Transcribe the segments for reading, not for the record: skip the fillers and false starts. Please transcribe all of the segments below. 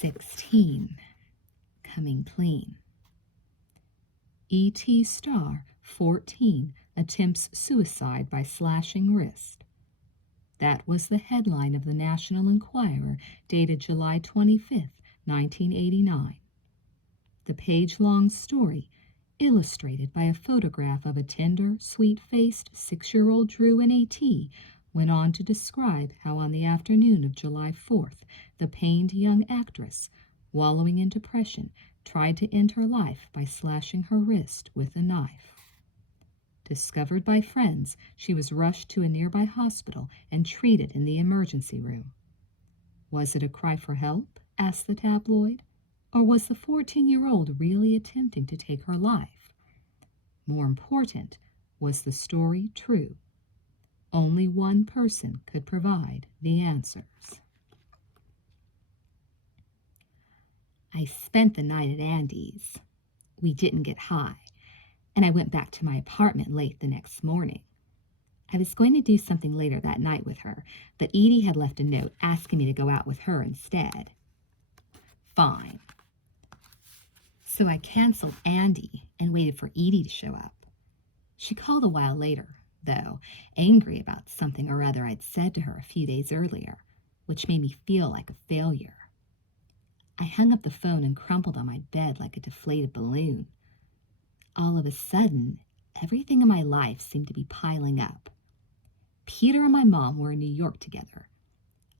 16. Coming clean. E.T. star 14 attempts suicide by slashing wrist. That was the headline of the National Enquirer dated July 25, 1989. The page-long story, illustrated by a photograph of a tender, sweet-faced 6-year-old Drew in A.T., went on to describe how on the afternoon of July 4th, the pained young actress, wallowing in depression, tried to end her life by slashing her wrist with a knife. Discovered by friends, she was rushed to a nearby hospital and treated in the emergency room. Was it a cry for help, asked the tabloid, or was the 14-year-old really attempting to take her life? More important, was the story true? Only one person could provide the answers. I spent the night at Andy's. We didn't get high, and I went back to my apartment late the next morning. I was going to do something later that night with her, but Edie had left a note asking me to go out with her instead. Fine. So I canceled Andy and waited for Edie to show up. She called a while later, though, angry about something or other I'd said to her a few days earlier, which made me feel like a failure. I hung up the phone and crumpled on my bed like a deflated balloon. All of a sudden, everything in my life seemed to be piling up. Peter and my mom were in New York together.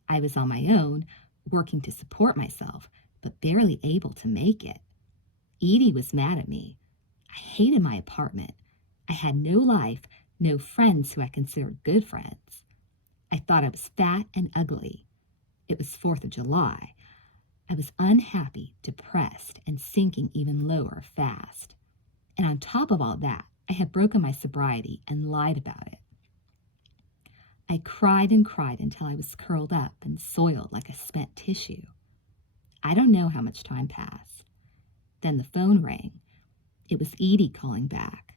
I was on my own, working to support myself, but barely able to make it. Edie was mad at me. I hated my apartment. I had no life, no friends who I considered good friends. I thought I was fat and ugly. It was 4th of July. I was unhappy, depressed, and sinking even lower fast. And on top of all that, I had broken my sobriety and lied about it. I cried and cried until I was curled up and soiled like a spent tissue. I don't know how much time passed. Then the phone rang. It was Edie calling back.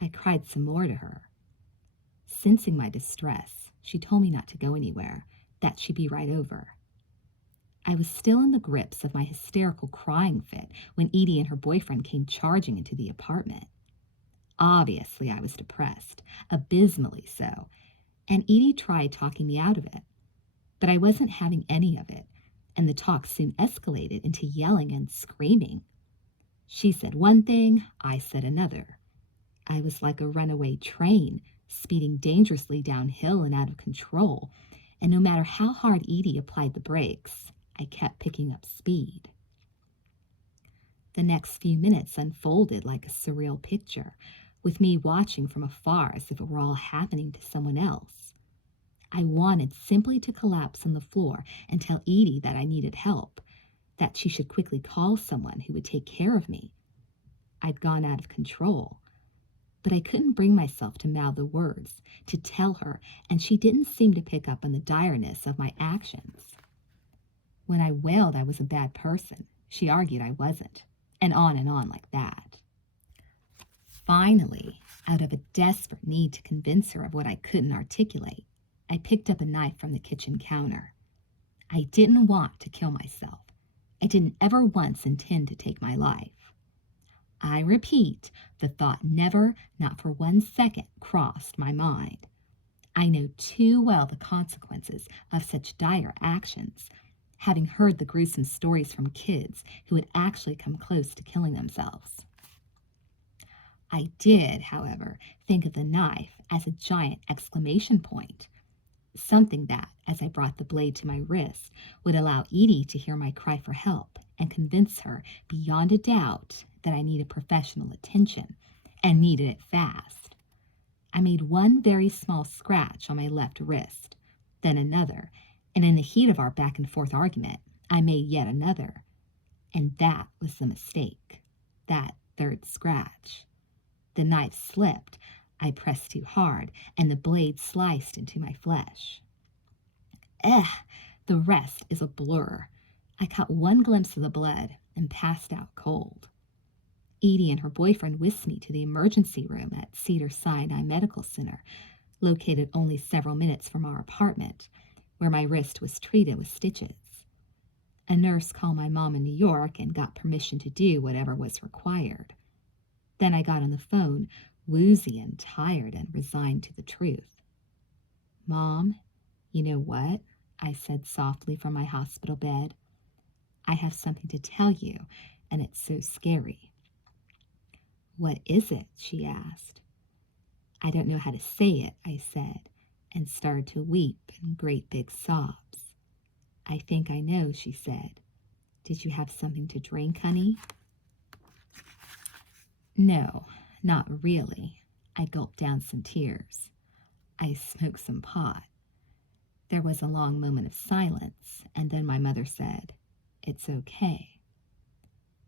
I cried some more to her. Sensing my distress, she told me not to go anywhere, that she'd be right over. I was still in the grips of my hysterical crying fit when Edie and her boyfriend came charging into the apartment. Obviously, I was depressed, abysmally so, and Edie tried talking me out of it. But I wasn't having any of it, and the talk soon escalated into yelling and screaming. She said one thing, I said another. I was like a runaway train, speeding dangerously downhill and out of control, and no matter how hard Edie applied the brakes, I kept picking up speed. The next few minutes unfolded like a surreal picture, with me watching from afar as if it were all happening to someone else. I wanted simply to collapse on the floor and tell Edie that I needed help, that she should quickly call someone who would take care of me. I'd gone out of control, but I couldn't bring myself to mouth the words, to tell her, and she didn't seem to pick up on the direness of my actions. When I wailed I was a bad person, she argued I wasn't, and on like that. Finally, out of a desperate need to convince her of what I couldn't articulate, I picked up a knife from the kitchen counter. I didn't want to kill myself. I didn't ever once intend to take my life. I repeat, the thought never, not for 1 second, crossed my mind. I know too well the consequences of such dire actions, having heard the gruesome stories from kids who had actually come close to killing themselves. I did, however, think of the knife as a giant exclamation point, something that, as I brought the blade to my wrist, would allow Edie to hear my cry for help and convince her beyond a doubt that I needed professional attention and needed it fast. I made one very small scratch on my left wrist, then another, and in the heat of our back and forth argument, I made yet another. And that was the mistake, that third scratch. The knife slipped, I pressed too hard, and the blade sliced into my flesh. The rest is a blur. I caught one glimpse of the blood and passed out cold. Edie and her boyfriend whisked me to the emergency room at Cedars-Sinai Medical Center, located only several minutes from our apartment, where my wrist was treated with stitches. A nurse called my mom in New York and got permission to do whatever was required. Then I got on the phone, woozy and tired and resigned to the truth. "Mom, you know what?" I said softly from my hospital bed. "I have something to tell you, and it's so scary." "What is it?" she asked. "I don't know how to say it," I said, and started to weep in great big sobs. "I think I know," she said. "Did you have something to drink, honey?" "No, not really." I gulped down some tears. "I smoked some pot." There was a long moment of silence, and then my mother said, "It's okay."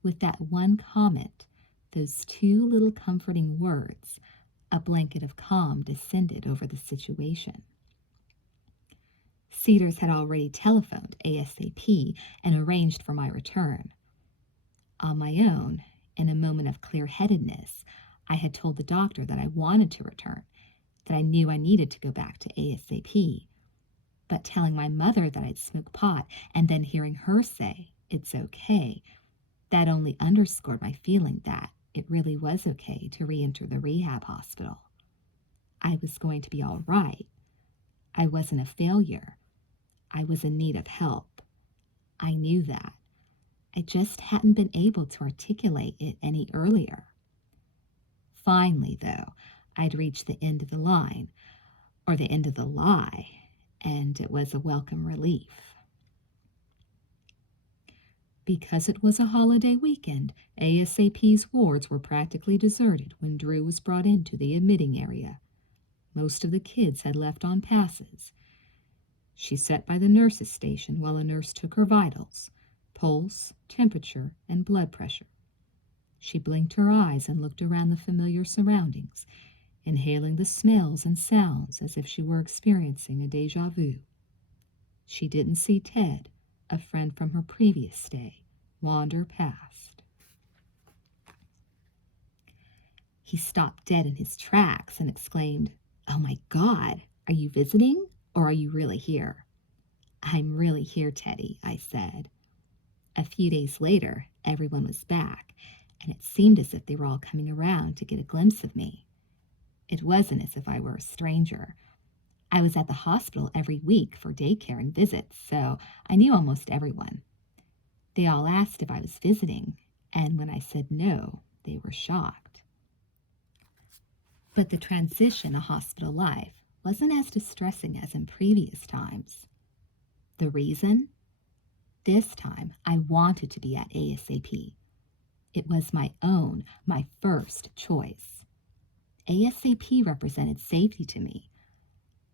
With that one comment, those two little comforting words, a blanket of calm descended over the situation. Cedars had already telephoned ASAP and arranged for my return. On my own, in a moment of clear-headedness, I had told the doctor that I wanted to return, that I knew I needed to go back to ASAP. But telling my mother that I'd smoked pot and then hearing her say, "It's okay," that only underscored my feeling that it really was okay to re-enter the rehab hospital. I was going to be all right. I wasn't a failure. I was in need of help. I knew that. I just hadn't been able to articulate it any earlier. Finally, though, I'd reached the end of the line, or the end of the lie, and it was a welcome relief. Because it was a holiday weekend, ASAP's wards were practically deserted when Drew was brought into the admitting area. Most of the kids had left on passes. She sat by the nurse's station while a nurse took her vitals, pulse, temperature, and blood pressure. She blinked her eyes and looked around the familiar surroundings, inhaling the smells and sounds as if she were experiencing a déjà vu. She didn't see Ted, a friend from her previous stay, wander past. He stopped dead in his tracks and exclaimed, "Oh my God, are you visiting, or are you really here?" "I'm really here, Teddy," I said. A few days later, everyone was back, and it seemed as if they were all coming around to get a glimpse of me. It wasn't as if I were a stranger. I was at the hospital every week for daycare and visits, so I knew almost everyone. They all asked if I was visiting, and when I said no, they were shocked. But the transition to hospital life wasn't as distressing as in previous times. The reason? This time, I wanted to be at ASAP. It was my first choice. ASAP represented safety to me.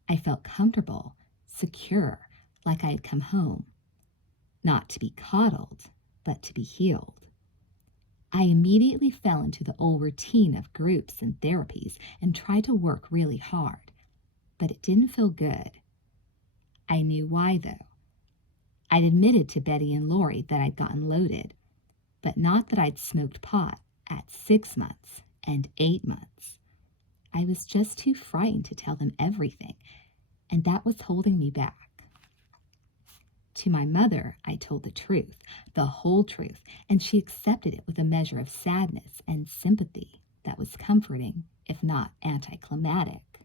I felt comfortable, secure, like I had come home. Not to be coddled, but to be healed. I immediately fell into the old routine of groups and therapies and tried to work really hard, but it didn't feel good. I knew why, though. I'd admitted to Betty and Lori that I'd gotten loaded, but not that I'd smoked pot at 6 months and 8 months. I was just too frightened to tell them everything, and that was holding me back. To my mother, I told the truth, the whole truth, and she accepted it with a measure of sadness and sympathy that was comforting, if not anticlimactic.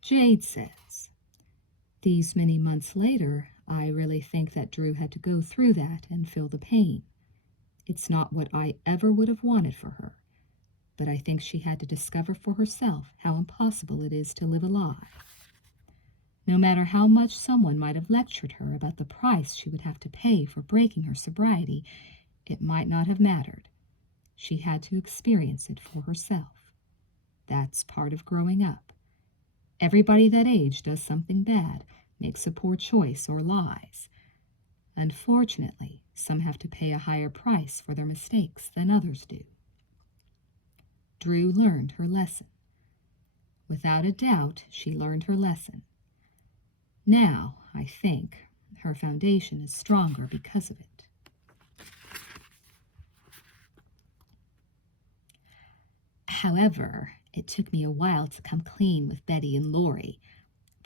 Jade says, "These many months later, I really think that Drew had to go through that and feel the pain. It's not what I ever would have wanted for her, but I think she had to discover for herself how impossible it is to live a lie. No matter how much someone might have lectured her about the price she would have to pay for breaking her sobriety, it might not have mattered. She had to experience it for herself. That's part of growing up. Everybody that age does something bad, makes a poor choice, or lies. Unfortunately, some have to pay a higher price for their mistakes than others do." Drew learned her lesson. Without a doubt, she learned her lesson. Now, I think, her foundation is stronger because of it. However, it took me a while to come clean with Betty and Lori,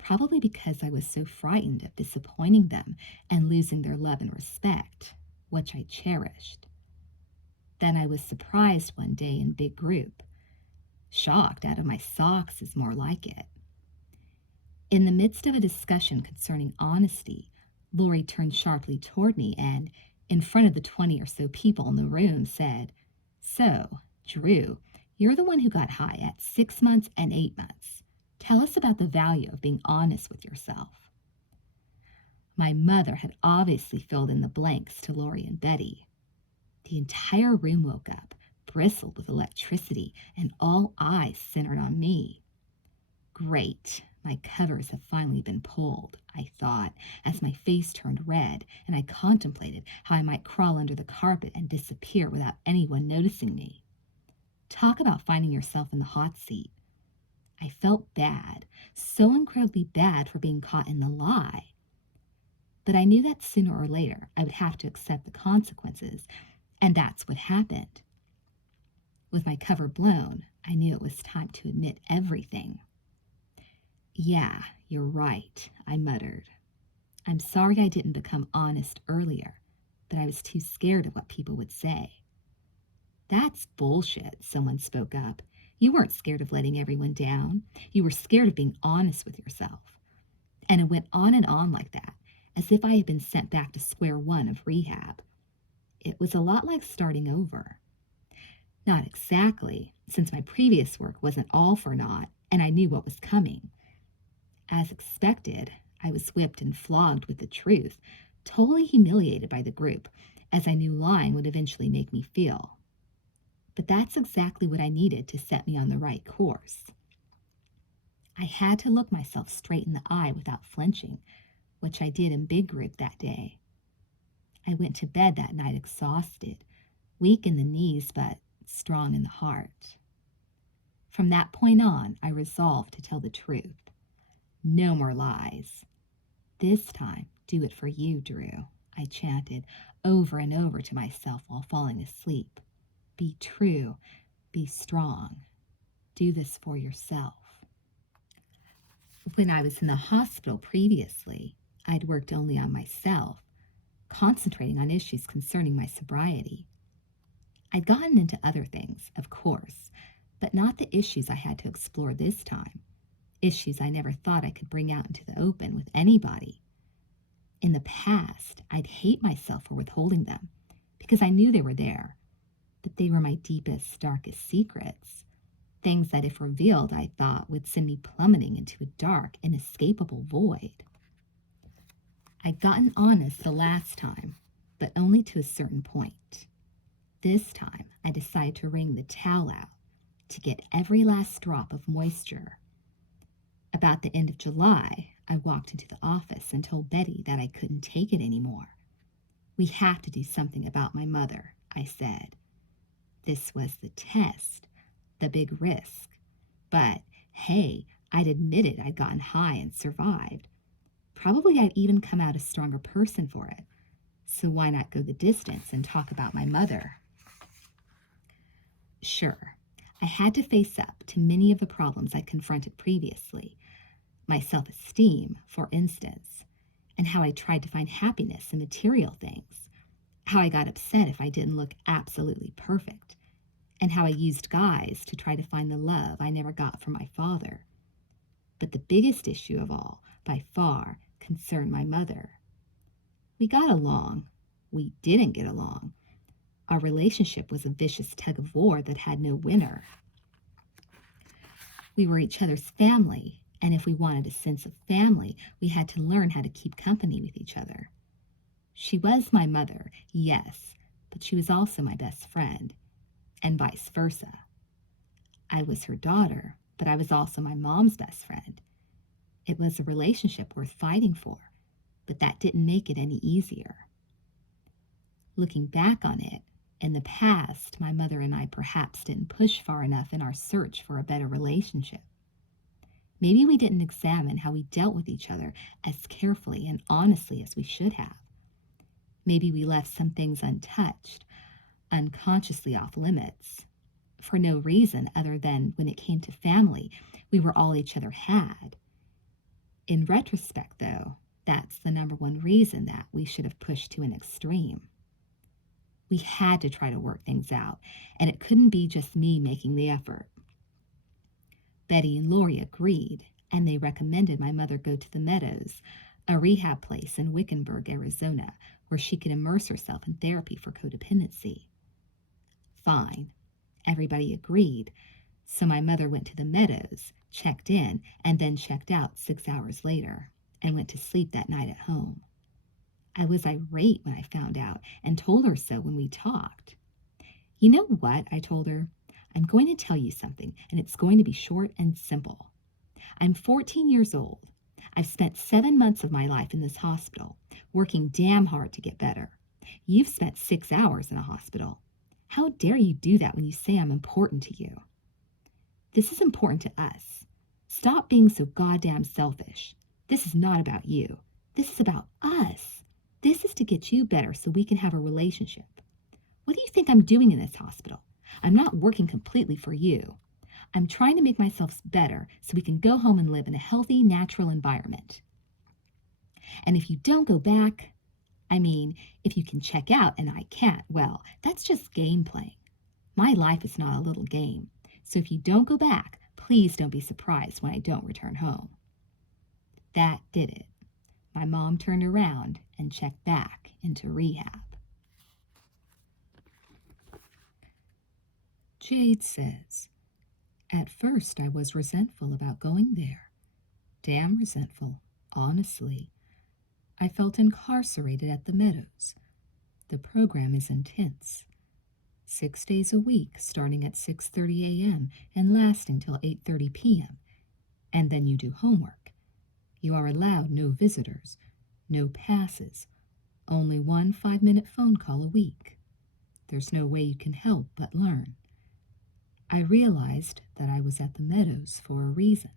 probably because I was so frightened of disappointing them and losing their love and respect, which I cherished. Then I was surprised one day in big group. Shocked out of my socks is more like it. In the midst of a discussion concerning honesty, Lori turned sharply toward me and, in front of the 20 or so people in the room, said, "So, Drew, you're the one who got high at 6 months and 8 months. Tell us about the value of being honest with yourself." My mother had obviously filled in the blanks to Lori and Betty. The entire room woke up, bristled with electricity, and all eyes centered on me. Great, my covers have finally been pulled, I thought, as my face turned red and I contemplated how I might crawl under the carpet and disappear without anyone noticing me. Talk about finding yourself in the hot seat. I felt bad, so incredibly bad for being caught in the lie. But I knew that sooner or later I would have to accept the consequences, and that's what happened. With my cover blown, I knew it was time to admit everything. "Yeah, you're right," I muttered. "I'm sorry I didn't become honest earlier, but I was too scared of what people would say." "That's bullshit," someone spoke up. "You weren't scared of letting everyone down. You were scared of being honest with yourself." And it went on and on like that, as if I had been sent back to square one of rehab. It was a lot like starting over. Not exactly, since my previous work wasn't all for naught, and I knew what was coming. As expected, I was whipped and flogged with the truth, totally humiliated by the group, as I knew lying would eventually make me feel. But that's exactly what I needed to set me on the right course. I had to look myself straight in the eye without flinching, which I did in big group that day. I went to bed that night exhausted, weak in the knees but strong in the heart. From that point on, I resolved to tell the truth. No more lies. "This time, do it for you, Drew," I chanted over and over to myself while falling asleep. "Be true, be strong. Do this for yourself." When I was in the hospital previously, I'd worked only on myself, concentrating on issues concerning my sobriety. I'd gotten into other things, of course, but not the issues I had to explore this time, issues I never thought I could bring out into the open with anybody. In the past, I'd hate myself for withholding them, because I knew they were there, but they were my deepest, darkest secrets, things that if revealed I thought would send me plummeting into a dark, inescapable void. I'd gotten honest the last time, but only to a certain point. This time, I decided to wring the towel out, to get every last drop of moisture. About the end of July, I walked into the office and told Betty that I couldn't take it anymore. "We have to do something about my mother," I said. This was the test, the big risk. But, hey, I'd admitted I'd gotten high and survived. Probably I'd even come out a stronger person for it. So why not go the distance and talk about my mother? Sure, I had to face up to many of the problems I confronted previously. My self-esteem, for instance, and how I tried to find happiness in material things, how I got upset if I didn't look absolutely perfect, and how I used guys to try to find the love I never got from my father. But the biggest issue of all, by far, concerned my mother. We got along. We didn't get along. Our relationship was a vicious tug of war that had no winner. We were each other's family, and if we wanted a sense of family, we had to learn how to keep company with each other. She was my mother, yes, but she was also my best friend, and vice versa. I was her daughter, but I was also my mom's best friend. It was a relationship worth fighting for, but that didn't make it any easier. Looking back on it, in the past, my mother and I perhaps didn't push far enough in our search for a better relationship. Maybe we didn't examine how we dealt with each other as carefully and honestly as we should have. Maybe we left some things untouched, unconsciously off limits, for no reason other than when it came to family, we were all each other had. In retrospect, though, that's the number one reason that we should have pushed to an extreme. We had to try to work things out, and it couldn't be just me making the effort. Betty and Lori agreed, and they recommended my mother go to the Meadows, a rehab place in Wickenburg, Arizona, where she could immerse herself in therapy for codependency. Fine. Everybody agreed, so my mother went to the Meadows, checked in, and then checked out 6 hours later, and went to sleep that night at home. I was irate when I found out and told her so when we talked. You know what? I told her. I'm going to tell you something, and it's going to be short and simple. I'm 14 years old. I've spent 7 months of my life in this hospital, working damn hard to get better. You've spent 6 hours in a hospital. How dare you do that when you say I'm important to you? This is important to us. Stop being so goddamn selfish. This is not about you. This is about us. This is to get you better so we can have a relationship. What do you think I'm doing in this hospital? I'm not working completely for you. I'm trying to make myself better so we can go home and live in a healthy, natural environment. And if you don't go back, if you can check out and I can't, well, that's just game playing. My life is not a little game. So if you don't go back, please don't be surprised when I don't return home. That did it. My mom turned around and checked back into rehab. Jade says, at first I was resentful about going there. Damn resentful, honestly. I felt incarcerated at the Meadows. The program is intense. 6 days a week, starting at 6:30 a.m. and lasting till 8:30 p.m. And then you do homework. You are allowed no visitors, no passes, only one 5-minute phone call a week. There's no way you can help but learn. I realized that I was at the Meadows for a reason.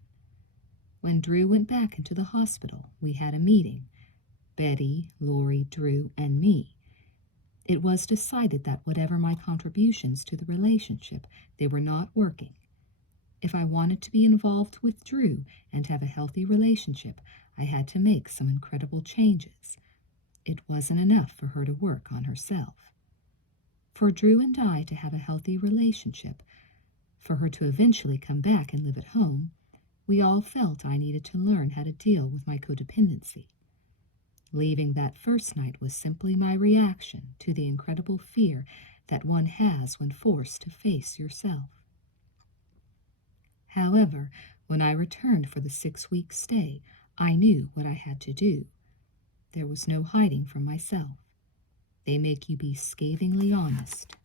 When Drew went back into the hospital, we had a meeting. Betty, Lori, Drew, and me. It was decided that whatever my contributions to the relationship, they were not working. If I wanted to be involved with Drew and have a healthy relationship, I had to make some incredible changes. It wasn't enough for her to work on herself. For Drew and I to have a healthy relationship, for her to eventually come back and live at home, we all felt I needed to learn how to deal with my codependency. Leaving that first night was simply my reaction to the incredible fear that one has when forced to face yourself. However, when I returned for the 6-week stay, I knew what I had to do. There was no hiding from myself. They make you be scathingly honest.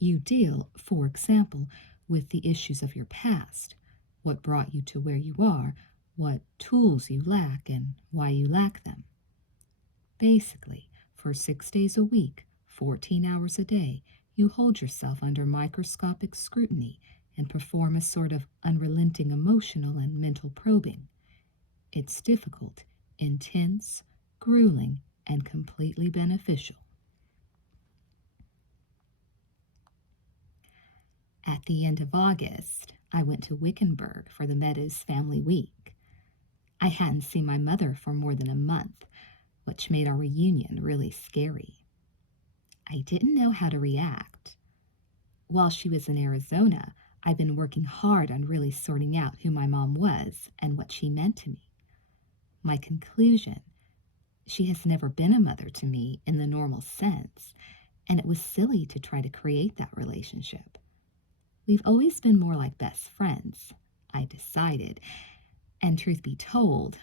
You deal, for example, with the issues of your past, what brought you to where you are, what tools you lack, and why you lack them. Basically, for 6 days a week, 14 hours a day, you hold yourself under microscopic scrutiny and perform a sort of unrelenting emotional and mental probing. It's difficult, intense, grueling, and completely beneficial. At the end of August, I went to Wickenburg for the Meadows Family Week. I hadn't seen my mother for more than a month, which made our reunion really scary. I didn't know how to react. While she was in Arizona, I'd been working hard on really sorting out who my mom was and what she meant to me. My conclusion: she has never been a mother to me in the normal sense, and it was silly to try to create that relationship. We've always been more like best friends, I decided, and truth be told,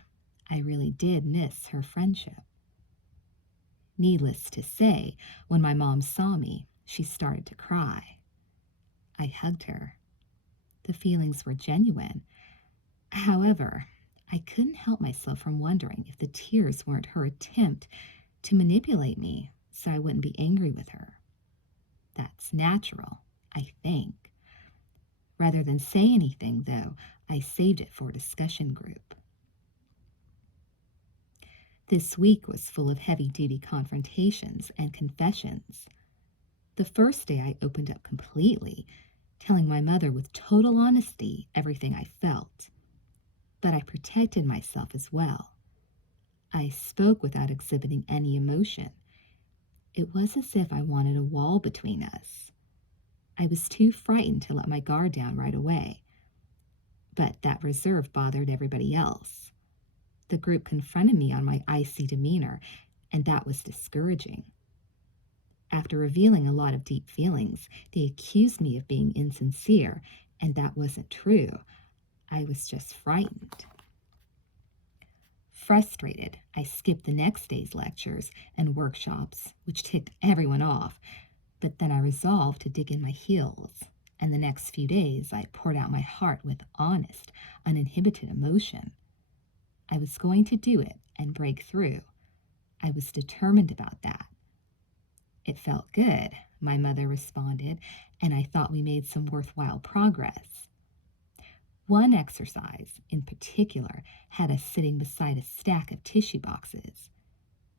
I really did miss her friendship. Needless to say, when my mom saw me, she started to cry. I hugged her. The feelings were genuine. However, I couldn't help myself from wondering if the tears weren't her attempt to manipulate me so I wouldn't be angry with her. That's natural, I think. Rather than say anything, though, I saved it for a discussion group. This week was full of heavy-duty confrontations and confessions. The first day I opened up completely, telling my mother with total honesty everything I felt. but I protected myself as well. I spoke without exhibiting any emotion. It was as if I wanted a wall between us. I was too frightened to let my guard down right away. But that reserve bothered everybody else. The group confronted me on my icy demeanor, and that was discouraging. After revealing a lot of deep feelings, they accused me of being insincere, and that wasn't true. I was just frightened. Frustrated, I skipped the next day's lectures and workshops, which ticked everyone off, but then I resolved to dig in my heels, and the next few days I poured out my heart with honest, uninhibited emotion. I was going to do it and break through. I was determined about that. It felt good, my mother responded, and I thought we made some worthwhile progress. One exercise, in particular, had us sitting beside a stack of tissue boxes.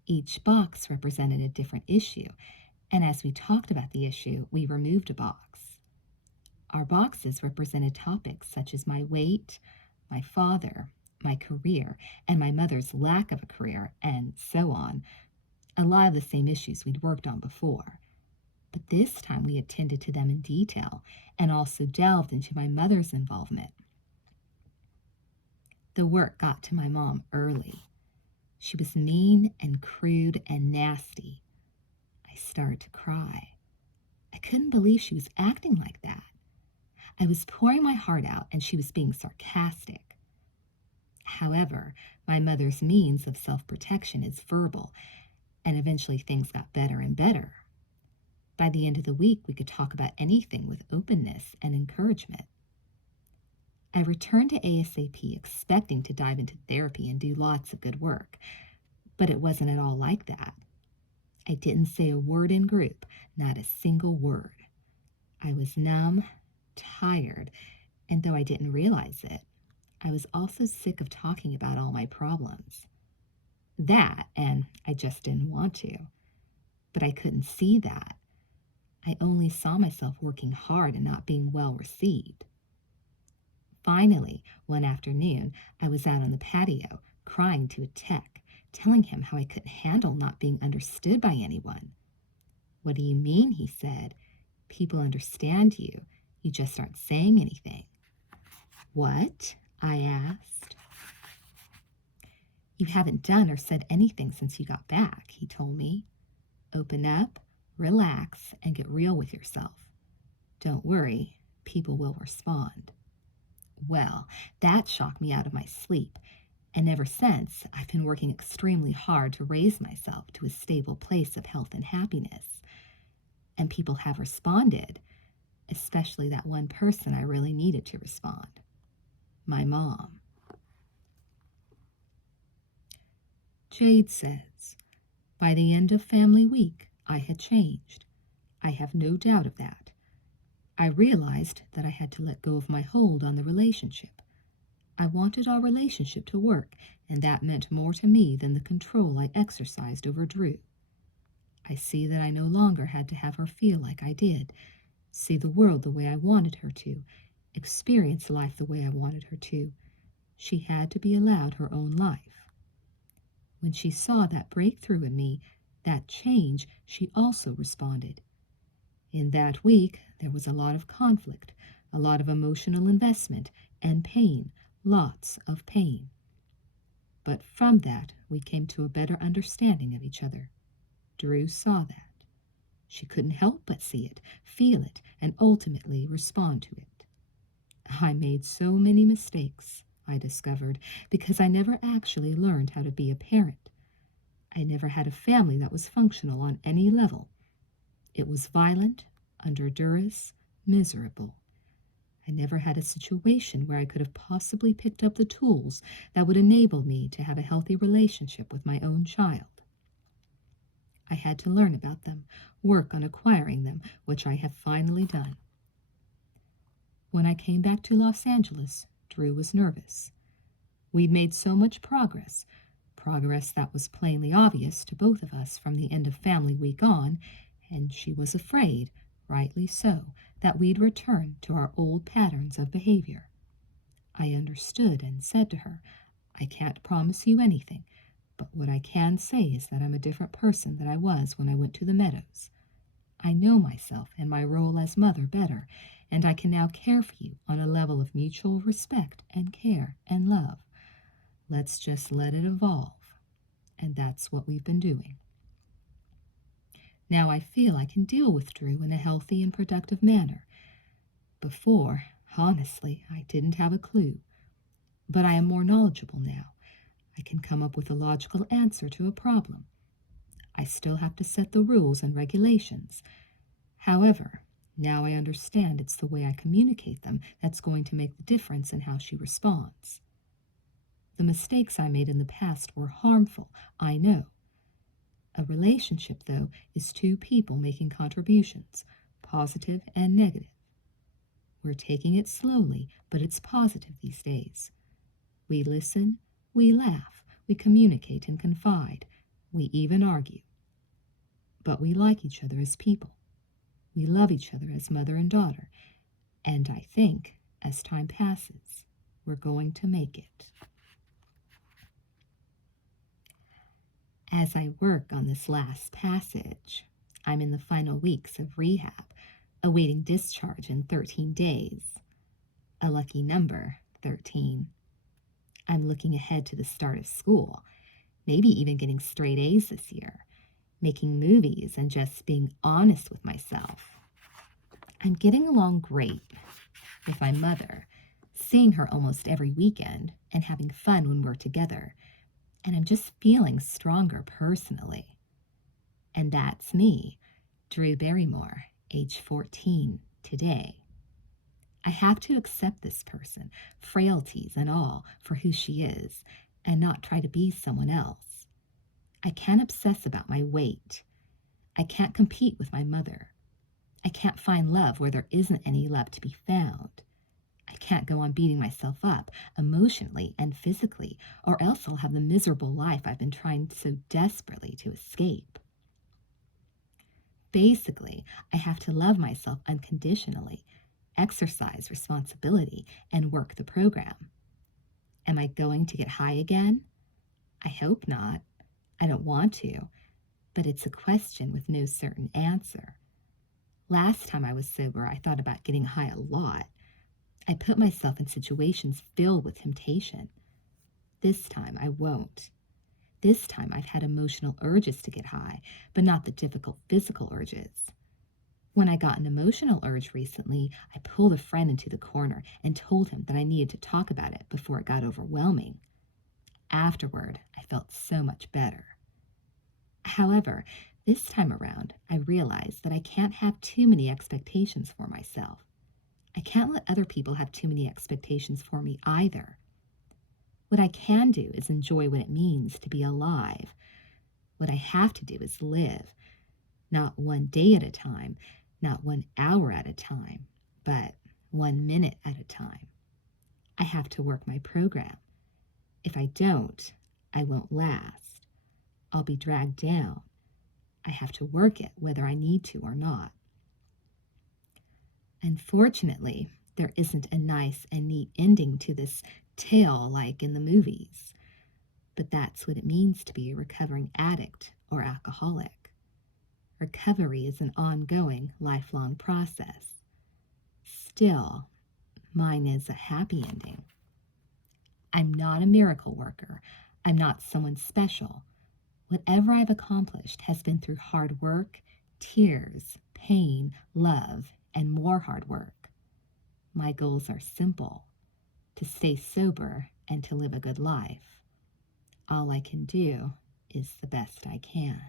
Each box represented a different issue, and as we talked about the issue, we removed a box. Our boxes represented topics such as my weight, my father, my career, and my mother's lack of a career, and so on. A lot of the same issues we'd worked on before. But this time we attended to them in detail and also delved into my mother's involvement. The work got to my mom early. She was mean and crude and nasty. I started to cry. I couldn't believe she was acting like that. I was pouring my heart out and she was being sarcastic. However, my mother's means of self-protection is verbal, and eventually things got better and better. By the end of the week, we could talk about anything with openness and encouragement. I returned to ASAP expecting to dive into therapy and do lots of good work, but it wasn't at all like that. I didn't say a word in group, not a single word. I was numb, tired, and though I didn't realize it, I was also sick of talking about all my problems. That, and I just didn't want to. But I couldn't see that. I only saw myself working hard and not being well received. Finally, one afternoon, I was out on the patio, crying to a tech, telling him how I couldn't handle not being understood by anyone. "What do you mean?" he said. "People understand you. You just aren't saying anything." "What?" I asked. "You haven't done or said anything since you got back," he told me. "Open up, relax, and get real with yourself. Don't worry, people will respond." Well, that shocked me out of my sleep, and ever since, I've been working extremely hard to raise myself to a stable place of health and happiness. And people have responded, especially that one person I really needed to respond, my mom. Jade says, "By the end of family week, I had changed. I have no doubt of that. I realized that I had to let go of my hold on the relationship. I wanted our relationship to work, and that meant more to me than the control I exercised over Drew. I see that I no longer had to have her feel like I did, see the world the way I wanted her to, experience life the way I wanted her to. She had to be allowed her own life. When she saw that breakthrough in me, that change, she also responded. In that week, there was a lot of conflict, a lot of emotional investment, and pain, lots of pain. But from that, we came to a better understanding of each other. Drew saw that. She couldn't help but see it, feel it, and ultimately respond to it. I made so many mistakes, I discovered, because I never actually learned how to be a parent. I never had a family that was functional on any level. It was violent, under duress, miserable. I never had a situation where I could have possibly picked up the tools that would enable me to have a healthy relationship with my own child. I had to learn about them, work on acquiring them, which I have finally done. When I came back to Los Angeles, Drew was nervous. We'd made so much progress that was plainly obvious to both of us from the end of family week on, and she was afraid, rightly so, that we'd return to our old patterns of behavior. I understood and said to her, I can't promise you anything, but what I can say is that I'm a different person than I was when I went to the Meadows. I know myself and my role as mother better, and I can now care for you on a level of mutual respect and care and love. Let's just let it evolve. And that's what we've been doing. Now I feel I can deal with Drew in a healthy and productive manner. Before, honestly, I didn't have a clue. But I am more knowledgeable now. I can come up with a logical answer to a problem. I still have to set the rules and regulations. However, now I understand it's the way I communicate them that's going to make the difference in how she responds. The mistakes I made in the past were harmful, I know. A relationship, though, is two people making contributions, positive and negative. We're taking it slowly, but it's positive these days. We listen, we laugh, we communicate and confide, we even argue. But we like each other as people. We love each other as mother and daughter, and I think, as time passes, we're going to make it. As I work on this last passage, I'm in the final weeks of rehab, awaiting discharge in 13 days. A lucky number, 13. I'm looking ahead to the start of school, maybe even getting straight A's this year, making movies and just being honest with myself. I'm getting along great with my mother, seeing her almost every weekend and having fun when we're together. And I'm just feeling stronger personally. And that's me, Drew Barrymore, age 14, today. I have to accept this person, frailties and all, for who she is, and not try to be someone else. I can't obsess about my weight. I can't compete with my mother. I can't find love where there isn't any love to be found. I can't go on beating myself up emotionally and physically, or else I'll have the miserable life I've been trying so desperately to escape. Basically, I have to love myself unconditionally, exercise responsibility, and work the program. Am I going to get high again? I hope not. I don't want to, but it's a question with no certain answer. Last time I was sober, I thought about getting high a lot. I put myself in situations filled with temptation. This time, I won't. This time, I've had emotional urges to get high, but not the difficult physical urges. When I got an emotional urge recently, I pulled a friend into the corner and told him that I needed to talk about it before it got overwhelming. Afterward, I felt so much better. However, this time around, I realized that I can't have too many expectations for myself. I can't let other people have too many expectations for me either. What I can do is enjoy what it means to be alive. What I have to do is live, not 1 day at a time, not 1 hour at a time, but 1 minute at a time. I have to work my program. If I don't, I won't last. I'll be dragged down. I have to work it whether I need to or not. Unfortunately, there isn't a nice and neat ending to this tale like in the movies. But that's what it means to be a recovering addict or alcoholic. Recovery is an ongoing, lifelong process. Still, mine is a happy ending. I'm not a miracle worker. I'm not someone special. Whatever I've accomplished has been through hard work, tears, pain, love, and more hard work. My goals are simple: to stay sober and to live a good life. All I can do is the best I can.